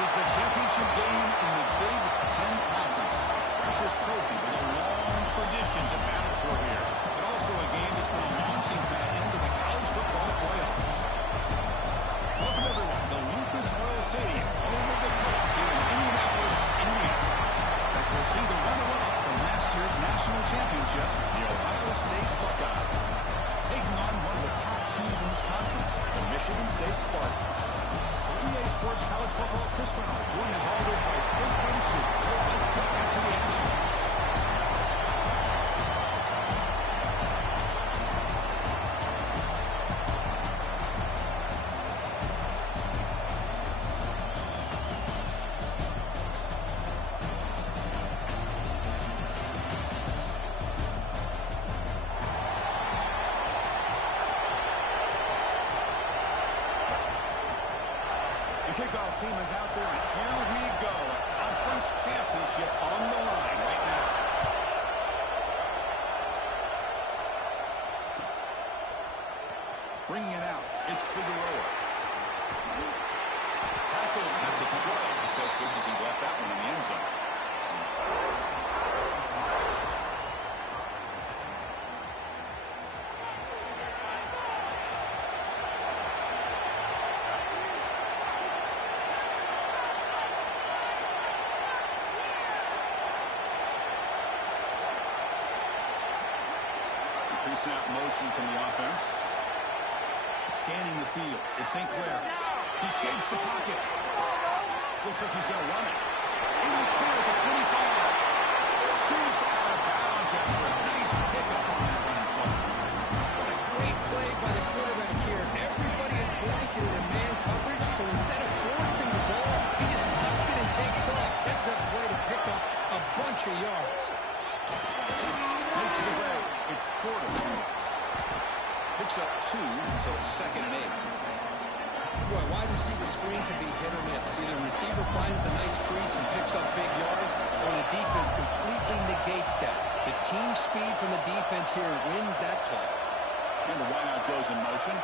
is the championship game in the Big Ten Conference. Precious trophy with a long tradition to battle for here. But also a game that's been a launching pad into the college football playoff. Welcome, everyone, to Lucas Oil Stadium, home of the Colts here in Indianapolis, Indiana. As we'll see the runner-up from last year's national championship, the Ohio State Buckeyes, taking on one of the top teams in this conference, the Michigan State Spartans. EA Sports College Football, Chris Fowler, joined as always by Craig Furniture. Let's get back to the action. The kickoff team is out there, and here we go. A conference championship on the line right now. Bringing it out, it's Figueroa. Tackled at the 12. The coach wishes he left that one in the end zone. Pre-snap motion from the offense. Scanning the field. It's St. Clair. He escapes the pocket. Looks like he's going to run it. In the clear at the 25. Scoots out of bounds after a nice pickup on that run play. What a great play by the quarterback here. Everybody is blanketed in man coverage, so instead of forcing the ball, he just tucks it and takes off. That's a play to pick up a bunch of yards. Makes the way. It's Porter. Picks up 2, so it's 2nd and 8. Boy, wide receiver screen can be hit or miss. Either the receiver finds a nice crease and picks up big yards, or the defense completely negates that. The team speed from the defense here wins that play. And the wideout goes in motion.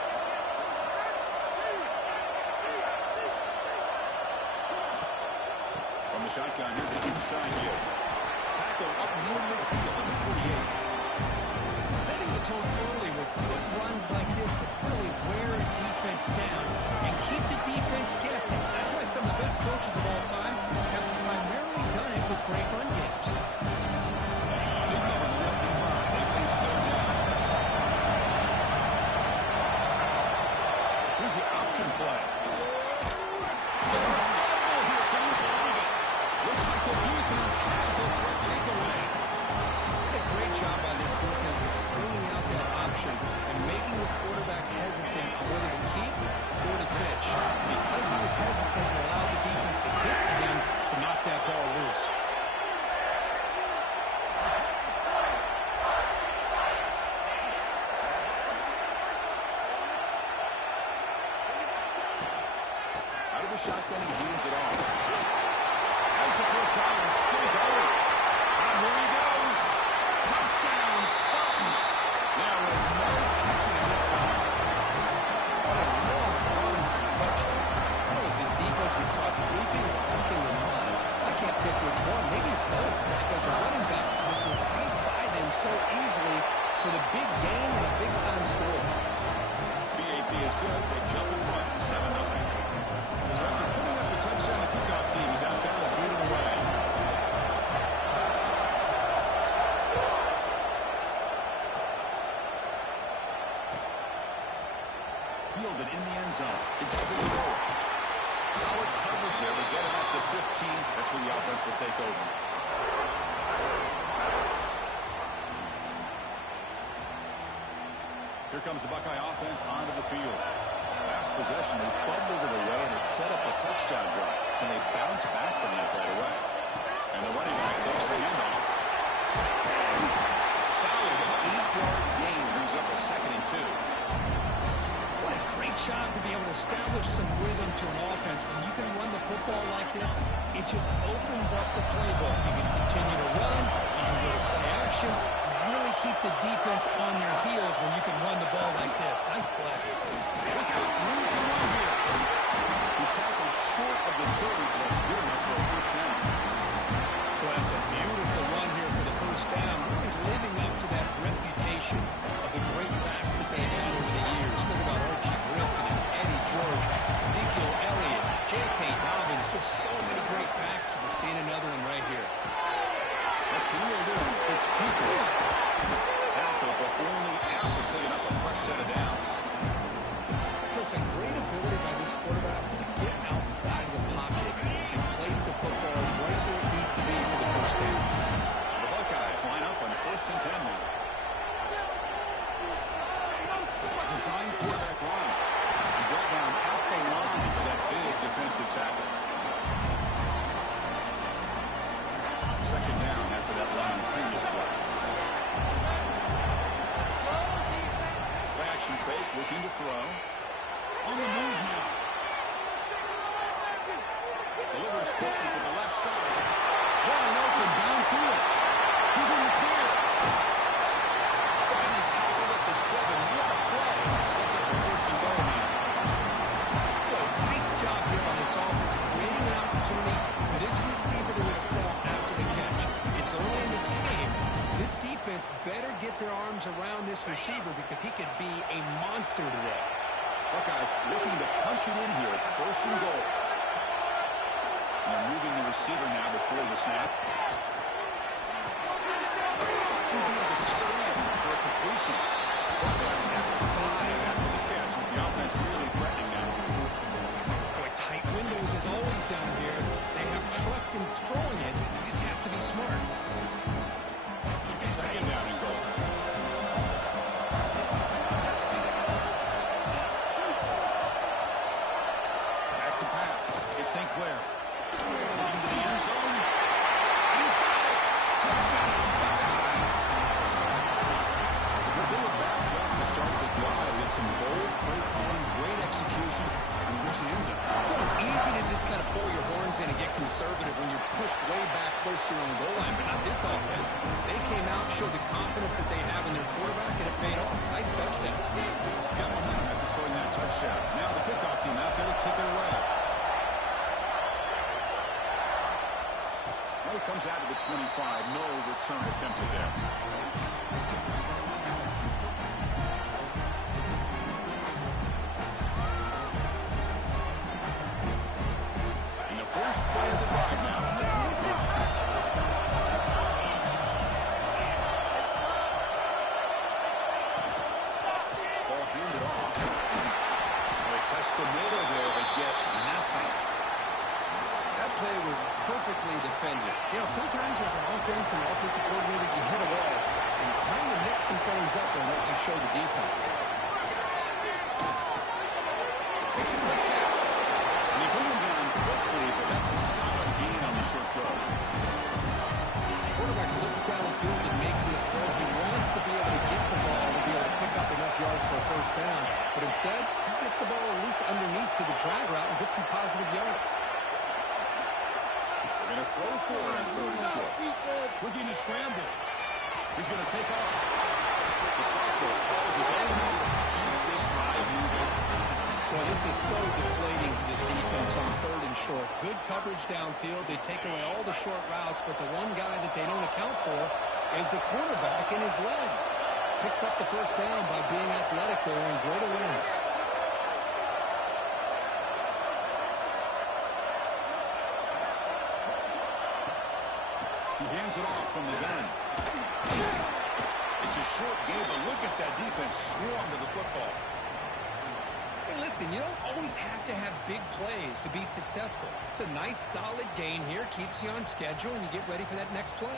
From the shotgun, here's an inside give. Tackle up near midfield on the 48. Setting the tone early with good runs like this can really wear a defense down and keep the defense guessing. That's why some of the best coaches of all time have primarily done it with great run games. Big number 55. They face third down. Here's the option play. Here, can you believe it? Looks like the defense has it for a takeaway. A great job by this defense of screening out that option and making the quarterback hesitant on whether to keep or to pitch. Because he was hesitant, it allowed the defense to get to him to knock that ball loose. Out of the shotgun, he hands it off. As the first down is still going. And here he goes. Touchdown, Spartans. There was no catching at that time. What a long run for a touchdown. I don't know if his defense was caught sleeping or walking in mud. I can't pick which one. Maybe it's both, because the running back has been right by them so easily for the big gain and a big-time score. BAT is good. They jump in front, 7-0. So after putting up the touchdown, the kickoff team is out there to boot it away. Fielded in the end zone. It's Figueroa. Solid coverage there. They get him at the 15. That's where the offense will take over. Here comes the Buckeye offense onto the field. Last possession, they fumbled it away, and it set up a touchdown drive. Can they bounce back from that right away? And the running back takes the handoff. Solid 8-yard gain brings up a 2nd and 2. What a great job to be able to establish some rhythm to an offense. When you can run the football like this, it just opens up the playbook. You can continue to run, you can go to play action. You really keep the defense on their heels when you can run the ball like this. Nice play. Room to run here. He's tackled short of the 30, but tackles. Tackle, but only after picking up a fresh set of downs. Chris, a great ability by this quarterback to get outside of the pocket and place the football right where it needs to be for the first down. The Buckeyes line up on 1st and 10 now. Design quarterback run. He brought down out the line for that big defensive tackle. 2nd down after that run on the previous play. Play action fake, looking to throw. On the move now. Delivers quickly to the left side. Wide open downfield. He's in the clear. Finally tackled at the 7. What a play. Sets up a 1st and goal now. Well, nice job here on this offense, creating an opportunity for this receiver to excel after the catch. It's early in this game, so this defense better get their arms around this receiver because he could be a monster today. Buckeyes looking to punch it in here. It's 1st and goal. And they're moving the receiver now before the snap. QB to the tight end for a completion. At the 5 after the catch. The offense really threatening now. Boy, tight windows as always down here. They have trust in throwing it. You just have to be smart. 2nd down and goal. Back to pass. It's St. Clair. Looking to the end zone. And he's got it. Touchdown, Buckeyes. They were backed up to start the drive with some bold play calling, great execution, and reach the end zone. Well, it's easy to just kind of pull your horns in and get conservative when you're pushed way back close to your own goal line, but not this offense. They came out, showed the confidence that they have in their quarterback, and it paid off. Nice touchdown. Got behind after scoring that touchdown. Now the kickoff team out there to kick it away. Well, he comes out of the 25. No return attempted there. And the first play of the drive now on the 25. Ball handed off. They test the middle there, but get nothing. That play was perfectly defended. You know, sometimes as an offense and offensive coordinator, you hit a wall, and it's time to mix some things up on what you show the defense. Makes a quick catch. And they bring him down quickly, but that's a solid gain on the short throw. The quarterback looks downfield to make this throw. He wants to be able to get the ball to be able to pick up enough yards for a 1st down. But instead, he gets the ball at least underneath to the drag route and gets some positive yards. Going to throw for it on 3rd and short. Looking to scramble. He's going to take off. The sophomore calls his own. Keeps this drive moving. Boy, this is so deflating for this defense on 3rd and short. Good coverage downfield. They take away all the short routes, but the one guy that they don't account for is the quarterback and his legs. Picks up the 1st down by being athletic there and great awareness. He hands it off from the gun. It's a short game, but look at that defense swarm to the football. Hey, listen, you don't always have to have big plays to be successful. It's a nice, solid gain here. Keeps you on schedule, and you get ready for that next play.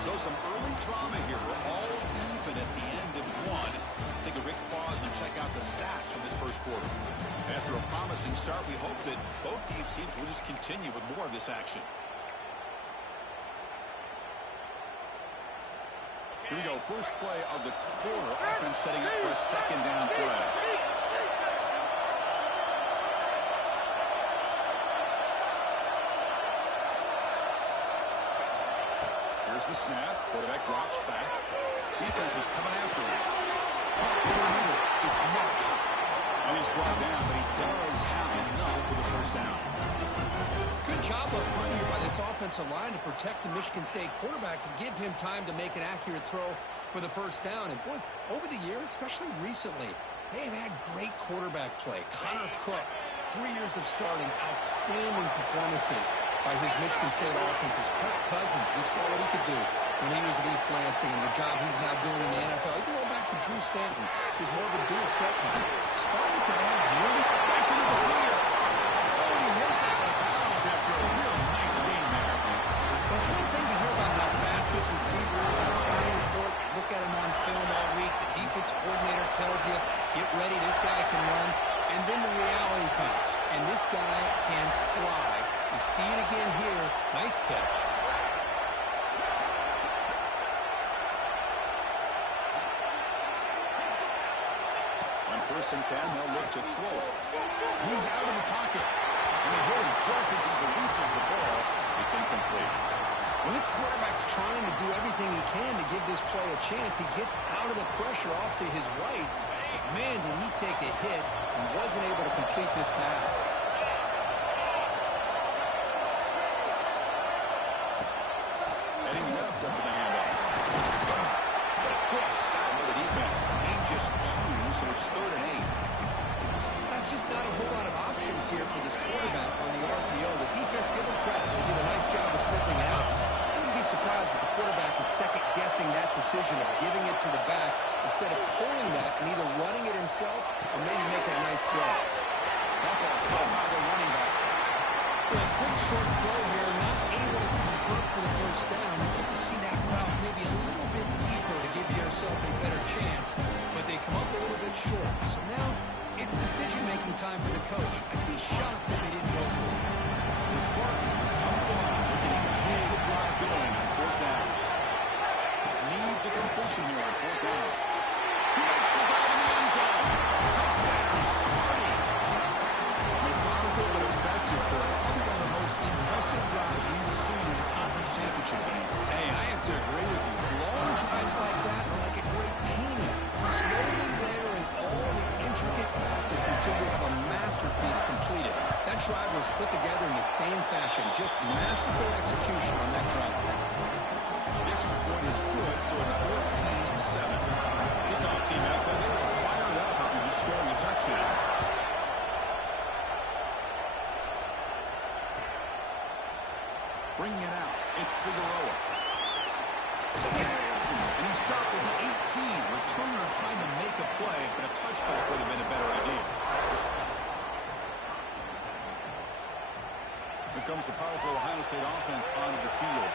So some early drama here. We're all even at the end of one. Let's take a quick pause and check out the stats from this 1st quarter. After a promising start, we hope that both teams will just continue with more of this action. Here we go. First play of the quarter. Offense setting up for a 2nd down play. Here's the snap. Quarterback drops back. Defense is coming after him. Up the middle. It's Rush. And he's brought down, but he does have enough for the first down. Good job up front here by this offensive line to protect the Michigan State quarterback and give him time to make an accurate throw for the first down. And, boy, over the years, especially recently, they've had great quarterback play. Connor Cook, 3 years of starting, outstanding performances by his Michigan State offenses. Kirk Cousins, we saw what he could do when he was at East Lansing and the job he's now doing in the NFL. You can go back to Drew Stanton, who's more of a dual threat guy. Spartans have had really Breaks into the clear. Oh, and he hits out of bounds after a really nice game there. Well, it's one thing to hear about how fast this receiver is in scouting report. Look at him on film all week. The defense coordinator tells you, get ready, this guy can run. And then the reality comes, and this guy can fly. You see it again here. Nice catch. On 1st and 10, they'll look to throw it. Moves out of the pocket. And he really dresses and releases the ball. It's incomplete. When this quarterback's trying to do everything he can to give this play a chance, he gets out of the pressure off to his right. But, man, did he take a hit and wasn't able to complete this pass. Heading left after the handoff. But a quick stop by the defense. Gain just 2, so it's 3rd and 8. That's just not a whole lot of options here for this quarterback on the RPO. The defense, give him credit. They did a nice job of sniffing it out. I wouldn't be surprised if the quarterback is second-guessing that decision of giving it to the back instead of pulling that and either running it himself or maybe making a nice throw. Dump off caught by the running back. Well, a quick short throw here, not able to convert for the first down. You want to see that route maybe a little bit deeper to give yourself a better chance, but they come up a little bit short. So now it's decision-making time for the coach. I'd be shocked if they didn't go for it. The Spartans will come to the line looking to keep the drive going on 4th down. Needs a completion here on 4th down. He makes the grab in the end zone. Touchdown, Sparty. Methodical but effective for probably one of the most impressive drives we've seen in the conference championship game. Hey, I have to agree with you. Long drives like that are like a great painting. Slowly layering all the intricate facets until you have a masterpiece completed. That drive was put together in the same fashion. Just masterful execution on that drive. The extra point is good, so it's 14-7. Kickoff team out there. They are fired up after just scoring a touchdown. Bringing it out. It's Figueroa. And he stopped at the 18. Returner trying to make a play, but a touchback would have been a better idea. Here comes the powerful Ohio State offense onto the field.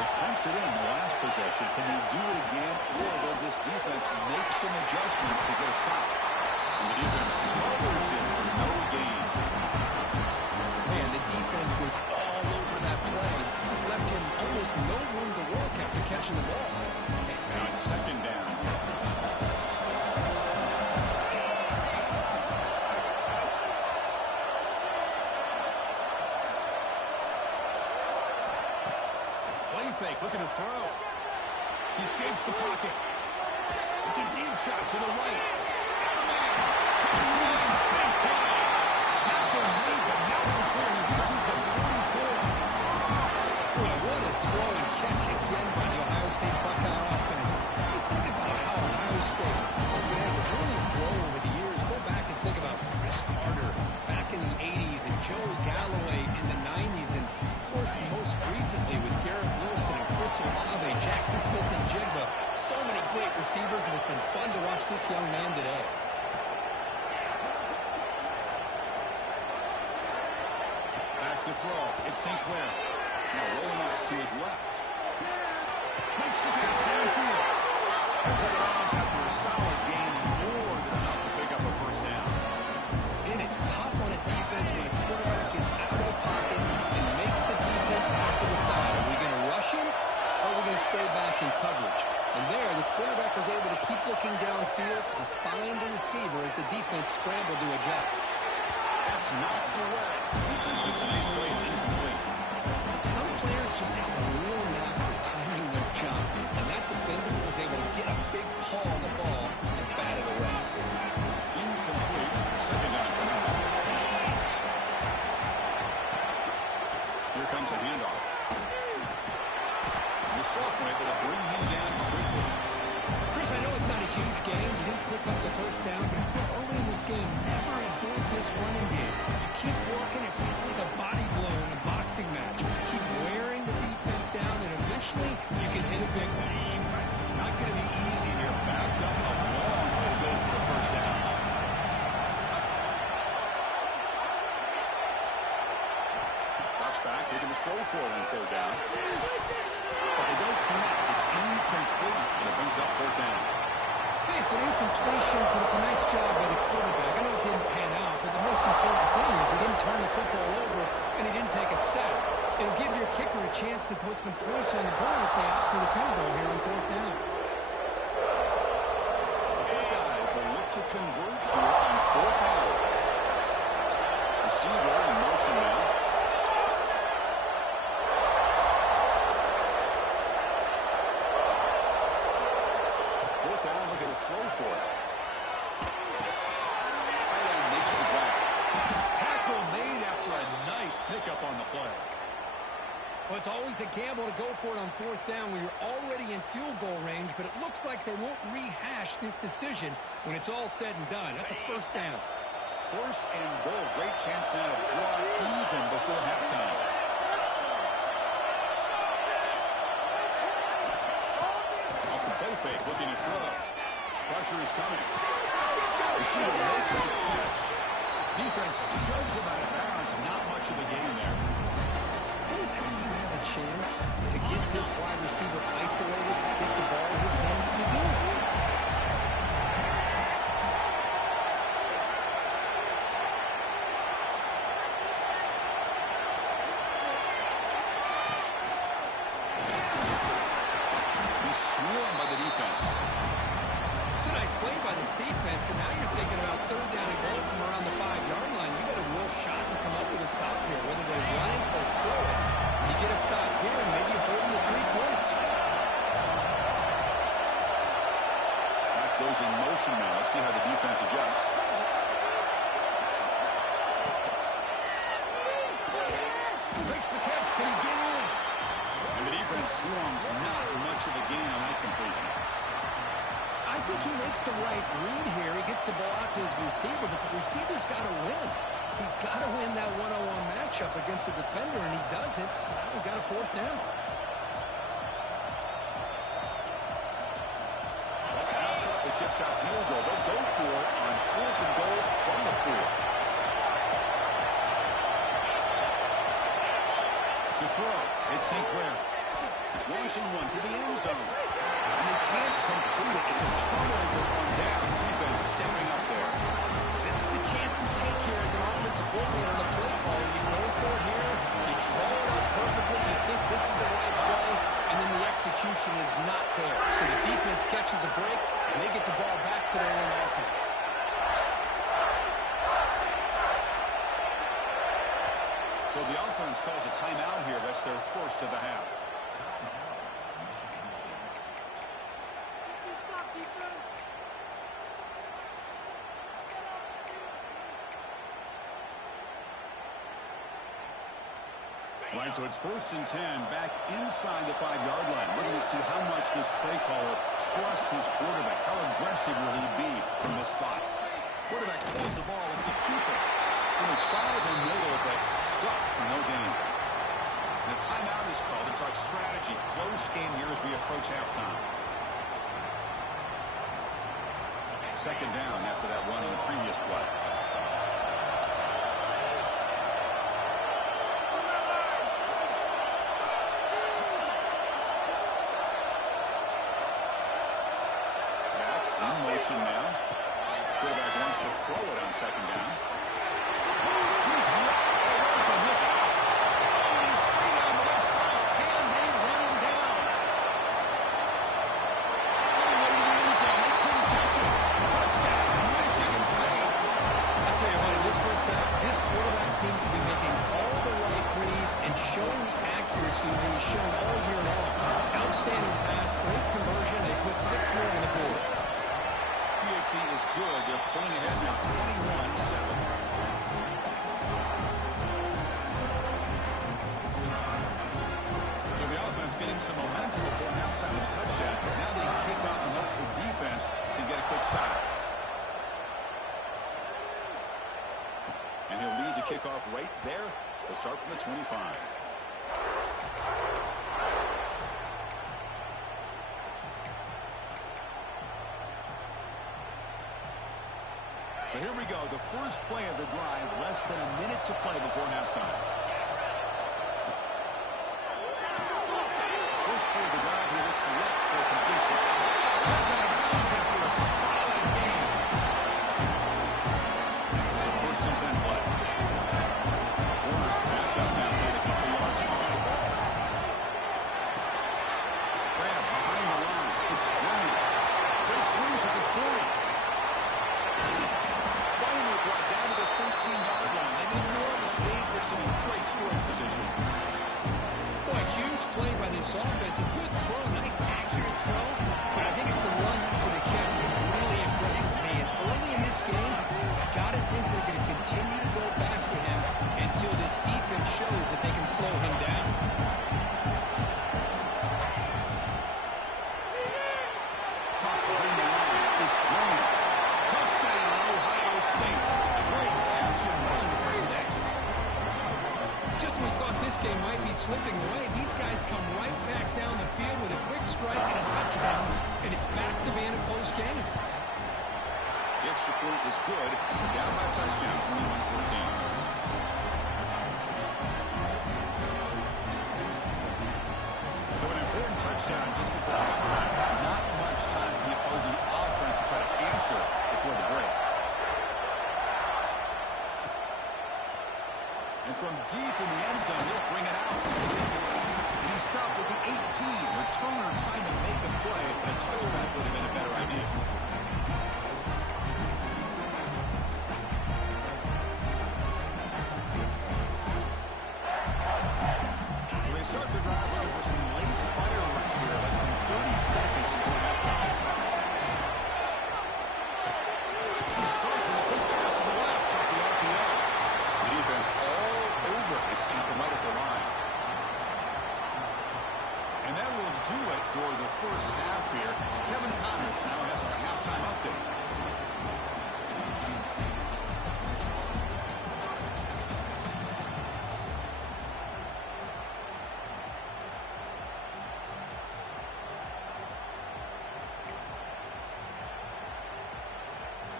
They punched it in the last possession. Can they do it again, or will this defense make some adjustments to get a stop? And the defense smothers him for no gain. Man, the defense was all over that play. Just left him almost no room to work after catching the ball. Now it's 2nd down. Play fake, looking to throw. He escapes the pocket. It's a deep shot to the right. Got a man. Catch one. Big play. Tackle made, but not before he reaches the 44. Boy, what a throw and catch again by the Ohio State Buckeye offense. You think about how Ohio State has been able to really grow over the years. Go back and think about Chris Carter back in the 80s and Joey Galloway in the 90s. And, of course, most recently with Garrett Wilson and Chris Olave, Jackson Smith-Njigba. So many great receivers, and it's been fun to watch this young man today. Back to throw. It's Sinclair. Now rolling out to his left. Makes the catch downfield. There's out of bounds after a solid game. More than enough to pick up a first down. And it's tough on a defense when a quarterback gets out of the pocket and makes the defense have to decide, are we going to rush him or are we going to stay back in coverage? And there, the quarterback was able to keep looking downfield and find the receiver as the defense scrambled to adjust. That's knocked away. Defense makes a nice play. It's incomplete. Some players just have a real knack for timing their jump, and that defender was able to get a big paw on the ball and to bring him down quickly. Chris, I know it's not a huge game. You didn't pick up the first down, but it's still early in this game. Never abort this running game. You keep working. It's kind of like a body blow in a boxing match. Keep wearing the defense down, and eventually you can hit a big one. Not going to be easy here. Backed up a long way to go for a first down. Drops back, looking to throw for it on third down. But they don't connect. It's incomplete, and it brings up fourth down. Hey, it's an incompletion, but it's a nice job by the quarterback. I know it didn't pan out, but the most important thing is he didn't turn the football over, and he didn't take a sack. It'll give your kicker a chance to put some points on the board if they opt for the field goal here on fourth down. The Buckeyes will look to convert here on fourth down. Receiver in motion now. Fourth down, looking to throw for it. Tight end makes the grab. Tackle made after a nice pickup on the play. Well, it's always a gamble to go for it on fourth down when you're already in field goal range, but it looks like they won't rehash this decision when it's all said and done. That's a first down. First and goal. Great chance now to draw even before halftime. Off the play fake, looking to throw. Pressure is coming. Receiver makes the catch. Defense shoves him out of bounds. Not much of a gain there. Anytime you have a chance to get this wide receiver isolated, get the ball in his hands, you do it. He's swarmed by the defense. It's a nice play by this defense, and now you're thinking about third down and goal from around the 5-yard line. You got a real shot to come up with a stop here, whether they run it or throw it. You get a stop here, and maybe you hold them to 3 points. That goes in motion now. Let's see how the defense adjusts. Makes the catch. Can he get in? And the defense swarms. Not much of a gain on that completion. I think he makes the right read here. He gets the ball out to his receiver, but the receiver's got to win. He's got to win that one-on-one matchup against the defender, and he doesn't, so now we've got a fourth down. Well, pass up the chip shot field goal. They'll go for it on fourth and goal from the 4. To throw, it's St. Clair. Launching one to the end zone. And they can't complete it. It's a turnover on downs. Defense stepping up there. This is the chance you take here as an offensive coordinator on the play call. You go for it here, you draw it up perfectly, you think this is the right play, and then the execution is not there. So the defense catches a break, and they get the ball back to their own offense. So the offense calls a timeout here. That's their first of the half. Right, so it's first and 10 back inside the 5-yard line. We're going to see how much this play caller trusts his quarterback. How aggressive will he be from this spot? Quarterback pulls the ball. It's a keeper. And they try the middle, but stuck for no gain. And a timeout is called to talk strategy. Close game here as we approach halftime. Second down after that one on the previous play. In motion now. Quarterback wants to throw it on second down. He's wide open. Look out. And he's free on the left side. Can they run him down? All the way to the end zone. They couldn't catch him. Touchdown, Michigan State. I'll tell you what, in this first half, this quarterback seemed to be making all the right reads and showing the accuracy that he's shown all year long. Outstanding pass, great conversion. They put 6 more on the board. Is good. They're pulling ahead now, 21-7. So the offense getting some momentum before halftime. 25. So here we go, the first play of the drive, less than a minute to play before halftime. First play of the drive, he looks left for completion. That's out of bounds after a solid game. It's a first and 10 play. Warner's backed up now, made a couple yards off the ball. Grab behind the line. It's Bryant. Breaks loose at the 40. Finally brought down to the 13-yard line. An enormous gain, puts him in great scoring position. Boy, huge play by this offense. A good throw, nice accurate throw. But I think it's the run after the catch that really impresses me. And early in this game, you got to think they're going to continue to go back to him until this defense shows that they can slow him down. Behind the line, it's Bryant. Touchdown, Ohio State. Great catch and run for 6. Just when we thought this game might be slipping away, these guys come right back down the field with a quick strike and a touchdown, and it's back to being a close game. The extra point is good. Down by a touchdown, 21-14. So an important touchdown just before halftime. Not much time for the opposing offense to try to answer before the break. And from deep in the end zone, he'll bring it out. And he stopped with the 18. Returner trying to make a play, but a touchback would have been a better idea. So they start the drive out for some late fireworks here, less than 30 seconds before halftime. Starts with a quick pass to the left off the RPO. The defense all over. They stop him right at the line. And that will do it for the first half here. Kevin Connors now has our halftime update.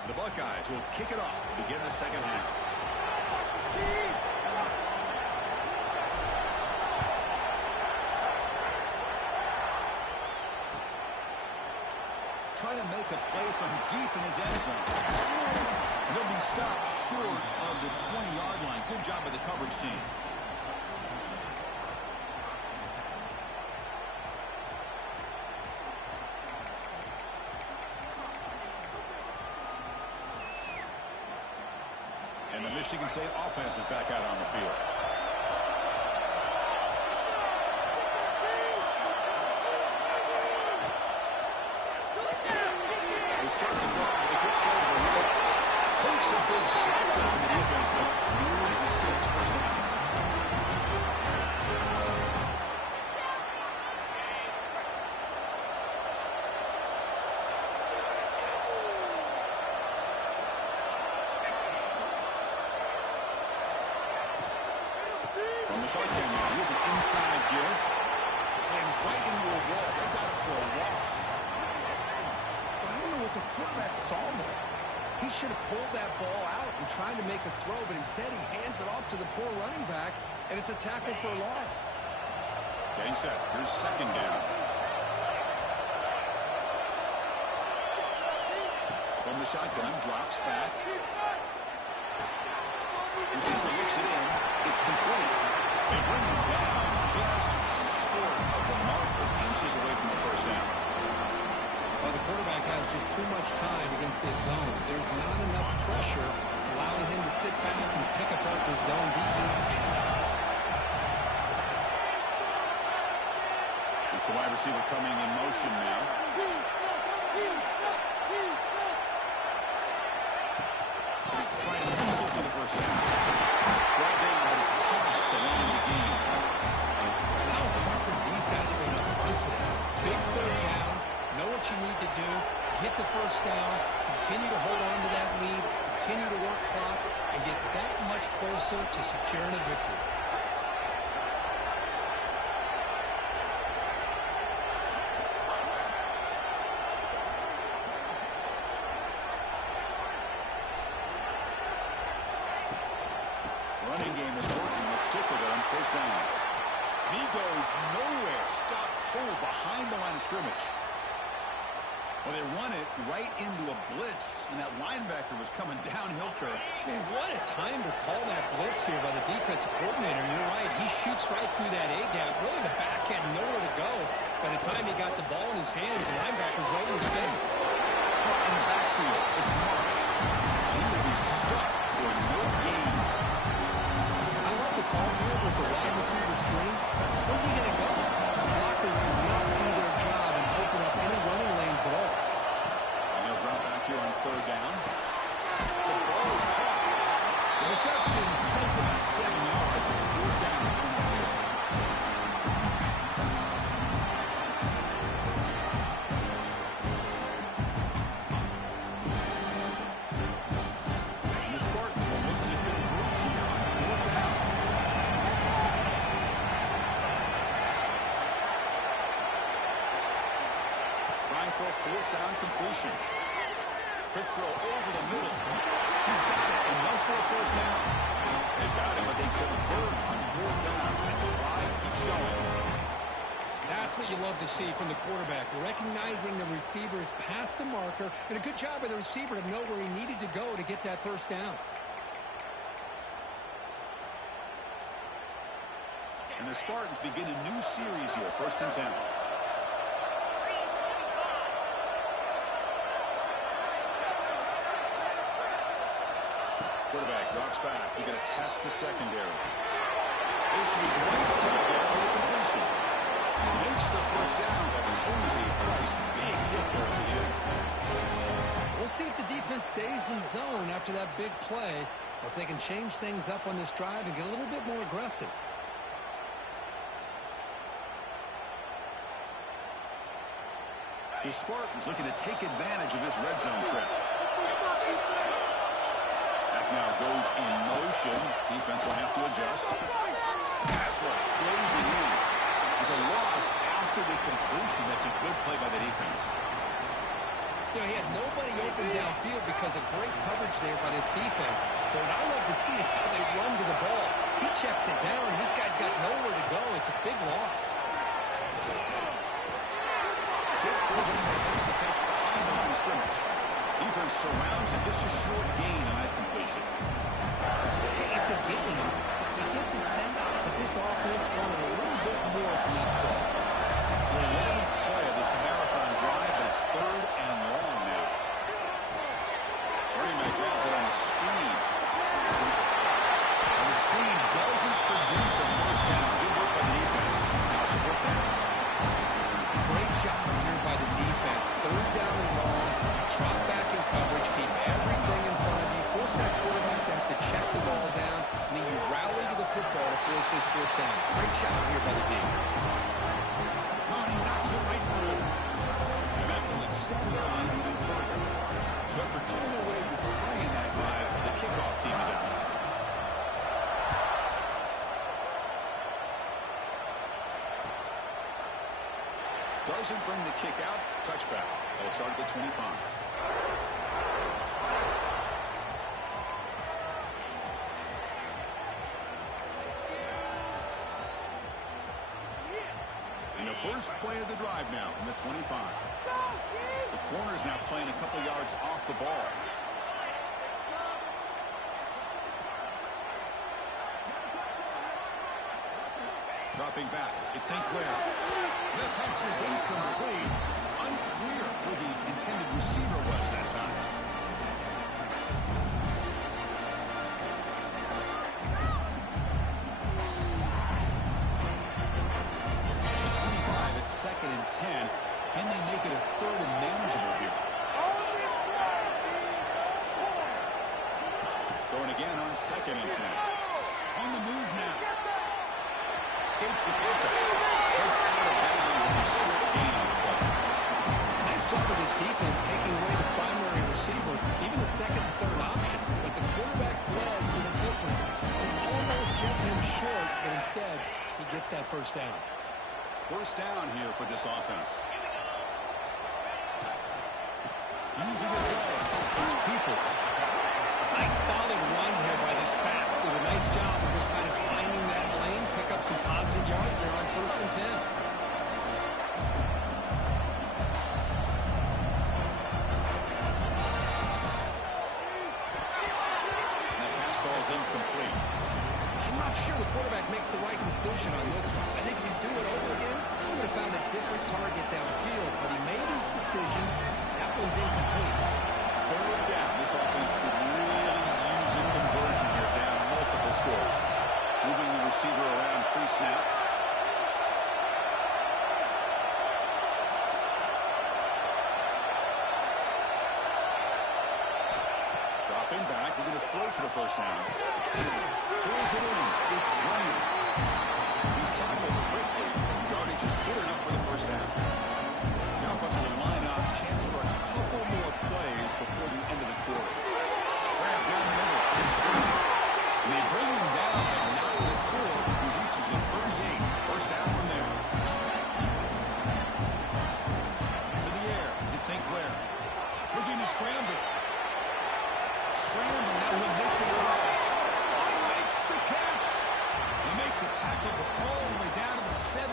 The Buckeyes will kick it off to begin the second half. Trying to make a play from deep in his end zone. And he'll be stopped short of the 20-yard line. Good job by the coverage team. And the Michigan State offense is back out on the field. They start the drive with a good throw over the middle. Takes a big shot there from the defense, but clears the sticks first down. From the shotgun now, here's an inside give. Slams right into a wall. They got it for a loss. I don't know what the quarterback saw there. He should have pulled that ball out and tried to make a throw, but instead he hands it off to the poor running back, and it's a tackle for a loss. Getting set. Here's second down. From the shotgun, drops back. Receiver looks it in. It's complete. They bring him down just short of the mark, inches away from the first down. Well, the quarterback has just too much time against this zone. There's not enough pressure to allowing him to sit back and pick apart the zone defense. It's the wide receiver coming in motion now. Trying to use it for the first down. Brought down, but it's past the line of the game. How impressive these guys are in up front today. Big third down. Know what you need to do. Get the first down. Continue to hold on to that lead. Continue to work clock and get that much closer to securing a victory. stick with it on first down. And he goes nowhere. Stop cold behind the line of scrimmage. Well, they run it right into a blitz, and that linebacker was coming downhill, Kirk. Man, what a time to call that blitz here by the defensive coordinator. You're right. He shoots right through that A-gap. Really, the back had nowhere to go. By the time he got the ball in his hands, the linebacker's right in his face. Caught in the backfield. It's Marsh. He will be stuffed for no gain. I love the call here with the wide receiver screen. Where's he going to go? The blockers do not do their job and open up any running lanes at all. And he'll drop back here on third down. The ball is caught. The reception makes about 7 yards with fourth down. And the Spartans will look to convert here on fourth down. Trying for a fourth down completion. Quick throw over the middle. He's got it. Enough for a first down. They've got it, but they convert on fourth down. And the drive keeps going. That's what you love to see from the quarterback, recognizing the receiver's past the marker, and a good job by the receiver to know where he needed to go to get that first down. And the Spartans begin a new series here, 1st and 10. Quarterback drops back. He's going to test the secondary. Goes to his right side there for the completion. Makes the first down, but Posey Price, big hit there at the end. We'll see if the defense stays in zone after that big play, or if they can change things up on this drive and get a little bit more aggressive. The Spartans looking to take advantage of this red zone trip. That now goes in motion. Defense will have to adjust. Pass rush closing in. There's a loss after the completion. That's a good play by the defense. You know, he had nobody open downfield because of great coverage there by this defense. But what I love to see is how they run to the ball. He checks it down, and this guy's got nowhere to go. It's a big loss. Short quarterback makes the catch behind the line of scrimmage. Defense surrounds him. Just a short gain on that completion. Hey, it's a gain. You get the sense that this offense wanted a little bit more from that play. The 11th play of this marathon drive, but it's 3rd and long now. Bernie Mac grabs it on the screen. And the screen doesn't produce a first down. Good work by the defense. Now it's 4th down. Great job here by the defense. 3rd down and long. Drop back in coverage. Keep everything in front of you. Force that quarterback to have to check the ball down. And then you rally to the football to force this 4th down. Great job here by the D. Oh, he knocks it right through. And that will extend their lead even further. So after coming away with 3 in that drive, the kickoff team is out. Doesn't bring the kick out. Touchback. They'll start at the 25. And the first play of the drive now from the 25. The corner's now playing a couple yards off the ball. Dropping back, it's St. Clair. The pass is incomplete. Unclear who the intended receiver was that time. The 25 at 2nd and 10. Can they make it a 3rd and manageable here? Going again on 2nd and 10. On the move now. Escapes the pocket. Goes out of bounds with a short gain on the play. Nice job of his defense taking away the primary receiver, even the 2nd and 3rd option. But the quarterback's legs are the difference. He almost kept him short, but instead, he gets that first down. First down here for this offense. Using his legs. It's Peoples. Nice solid run here by this back. Did a nice job of just kind of finding that pick up some positive yards there on 1st and 10. That pass ball is incomplete. I'm not sure the quarterback makes the right decision on this one. I think if you do it over again, he would have found a different target downfield, but he made his decision. That one's incomplete. Third down. This offense could really use a conversion here, down multiple scores. Moving the receiver around pre-snap. Dropping back. We're going to throw for the first down. Pulls it in. It's Bryant. He's tackled quickly. Yardage is good enough for the first down. The offense will line up. Chance for a couple more plays before the end of the quarter. Grab down the middle. It's through. And they bring him down, but not before he reaches the 38. First down from there. To the air. It's St. Clair. Looking to scramble. Scramble. Now he'll make to the right. He makes the catch. They make the tackle all the way down to the 17.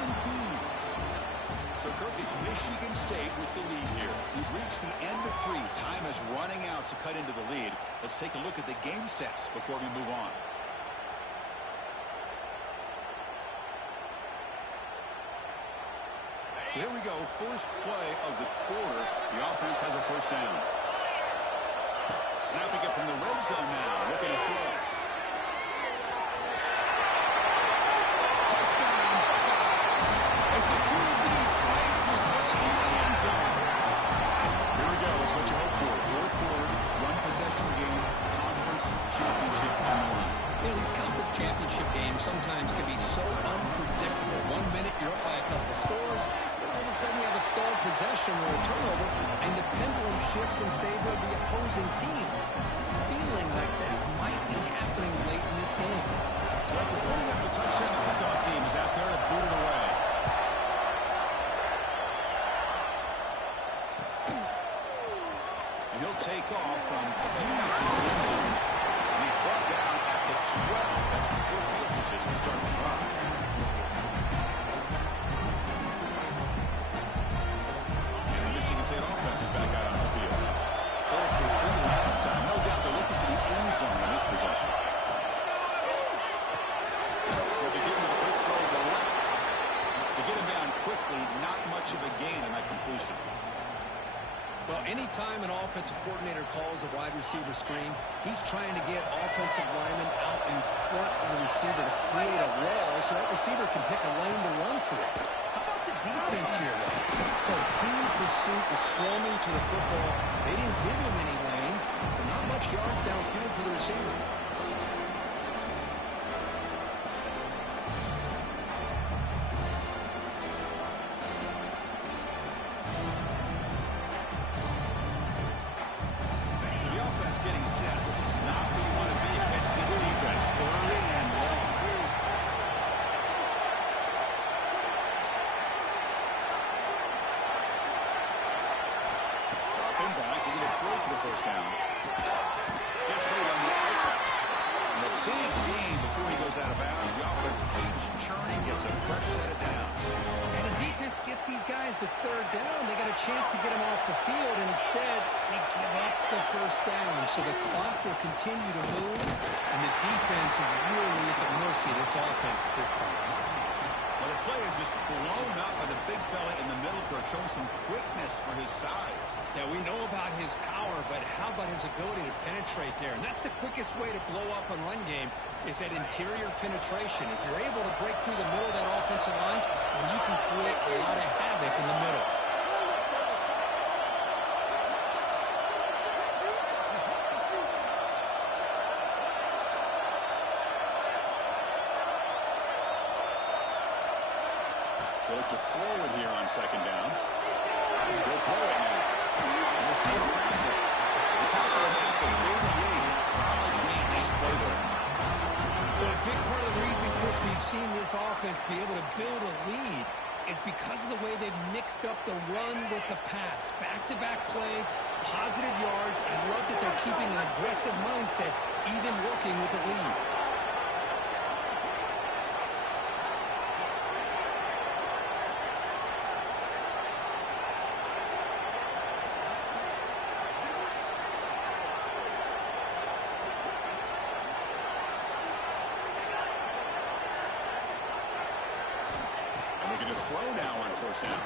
So, Kirk, it's Michigan State with the lead here. We've reached the end of 3. Time is running out to cut into the lead. Let's take a look at the game sets before we move on. So here we go. First play of the quarter. The offense has a first down. Snapping it from the red zone now. Looking to throw. Touchdown. As the QB fights his way into the end zone. Here we go. It's what you hope for. Fourth quarter, one-possession game, conference championship on the line. You know, these conference championship games sometimes can be so unpredictable. 1 minute you're up by a couple of scores, and all of a sudden you have a stalled possession or a turnover, and the pendulum shifts in favor of the opposing team. It's feeling like that might be happening late in this game. So after putting up the touchdown, the kickoff team is out there to boot it away. And he'll take off from deep in the end zone. And he's brought down at the 12. That's before field position to start the drive. And the Michigan State offense is back out on the field. Set up for 3 last time. No doubt they're looking for the end zone in this possession. They'll begin with a quick throw to the left. To get him down quickly, not much of a gain on that completion. Well, anytime an offensive coordinator calls a wide receiver screen, he's trying to get offensive linemen out in front of the receiver to create a wall so that receiver can pick a lane to run through. How about the defense here, though? It's called team pursuit with Strowman to the football. They didn't give him any lanes, so not much yards downfield for the receiver. First down. Gets made on the outlet. And a big gain before he goes out of bounds. The offense keeps churning, gets a fresh set of downs. And the defense gets these guys to third down. They got a chance to get them off the field, and instead they give up the first down. So the clock will continue to move, and the defense is really at the mercy of this offense at this point. Well, the play is just blown up by the big fella in the middle, Kirk, showing some quickness for his size. Yeah, we know about his power, but how about his ability to penetrate there? And that's the quickest way to blow up a run game is that interior penetration. If you're able to break through the middle of that offensive line, then you can create a lot of havoc in the middle. They'll look to throw it here on second down. They'll throw it now. And the receiver grabs it. The tackle at the 38. Solid gain. Nice play there. Well, a big part of the reason, Chris, we've seen this offense be able to build a lead is because of the way they've mixed up the run with the pass. Back-to-back plays, positive yards. I love that they're keeping an aggressive mindset, even working with a lead. first down.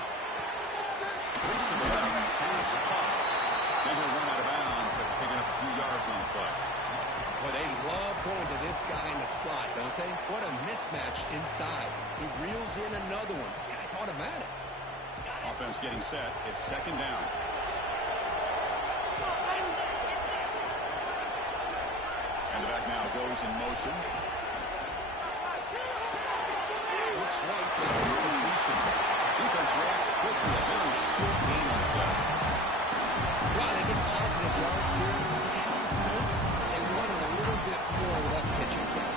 Looks to the left. Pass caught. Then he'll run out of bounds after picking up a few yards on the play. Boy, they love going to this guy in the slot, don't they? What a mismatch inside. He reels in another one. This guy's automatic. Offense getting set. It's second down. And the back now goes in motion. Looks right for the completion. Defense reacts quickly. A very short gain on the play. Wow, they get positive yards here. I have a sense they wanted a little bit more with that pitching catch.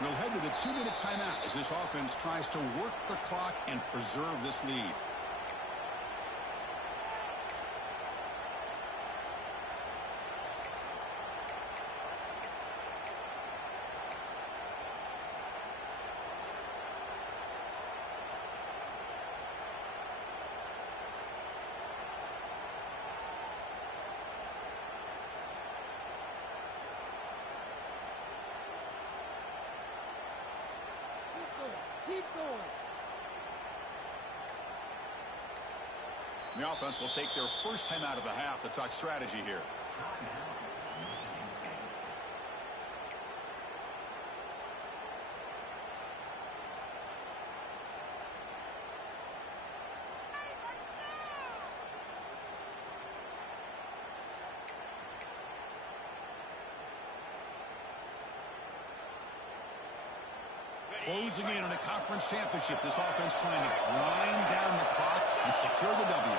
We'll head to the 2-minute timeout as this offense tries to work the clock and preserve this lead. Keep going. The offense will take their first time out of the half to talk strategy here. Closing in on a conference championship, this offense trying to grind down the clock and secure the W.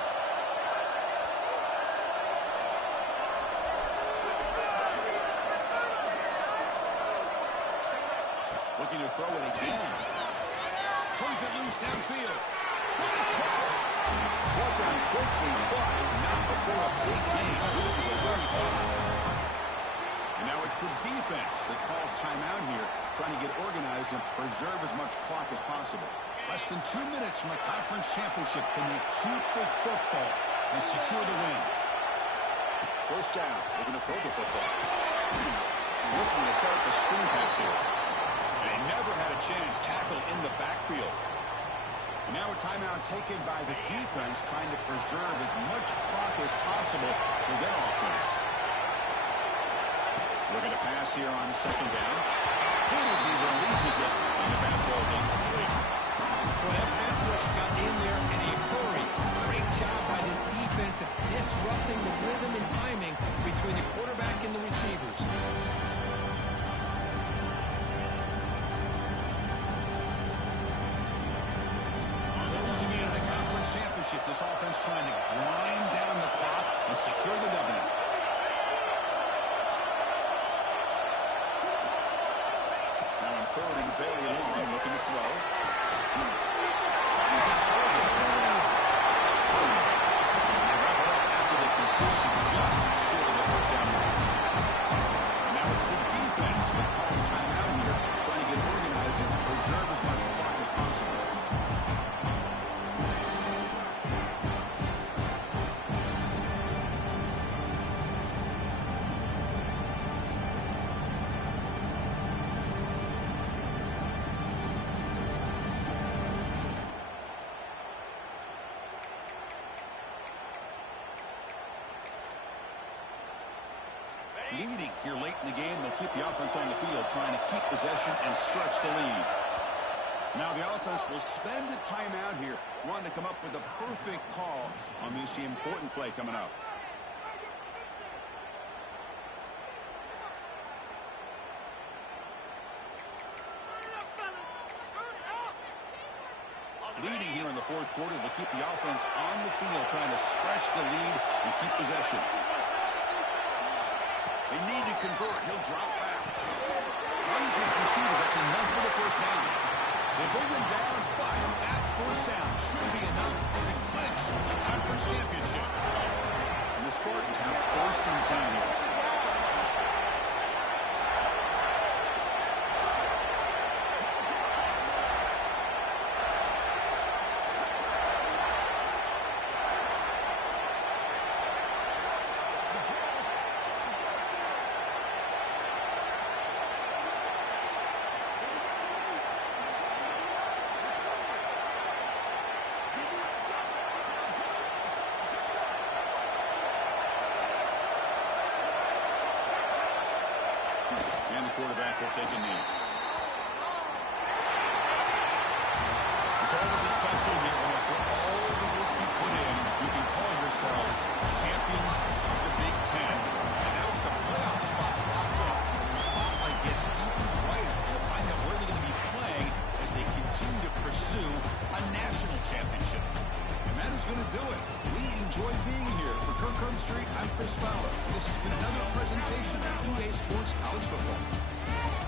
Looking to throw it again. Turns it loose downfield. Great catch. Brought down quickly, but not before a big gain. Moving to 35. And now it's the defense that calls timeout here, trying to get organized and preserve as much clock as possible. Less than 2 minutes from a conference championship. Can they keep the football and secure the win? First down. Looking to throw the football. Looking to set up a screen pass here. And they never had a chance tackled in the backfield. And now a timeout taken by the defense, trying to preserve as much clock as possible for their offense. Looking to pass here on second down. And as he releases it, and the pass ball is incomplete. Well, that pass rush got in there in a hurry. Great job by this defense of disrupting the rhythm and timing between the quarterback and the receivers. Closing in on a conference championship, this offense trying to grind down the clock and secure the W. Third and very long, looking to throw. Finds his target. After the completion, just short of the first down mark. Now it's the defense that calls timeout here, trying to get organized and preserve as much clock as possible. Leading here late in the game, they'll keep the offense on the field, trying to keep possession and stretch the lead. Now the offense will spend a timeout here, wanting to come up with a perfect call on this important play coming up. Leading here in the fourth quarter, they'll keep the offense on the field, trying to stretch the lead and keep possession. They need to convert. He'll drop back. Finds his receiver. That's enough for the first down. They bring him down, but that first down should be enough to clinch the conference championship. And the Spartans have first and 10 here. quarterback will take a knee. It's always a special year when for all the work you put in, you can call yourselves champions of the Big Ten. And now with the playoff spot locked up, the spotlight gets even brighter to find out where they're going to be playing as they continue to pursue a national championship. And that is going to do it. We enjoy being here. For Kirk Herbstreit, I'm Chris Fowler. This has been another presentation of EA Sports College Football.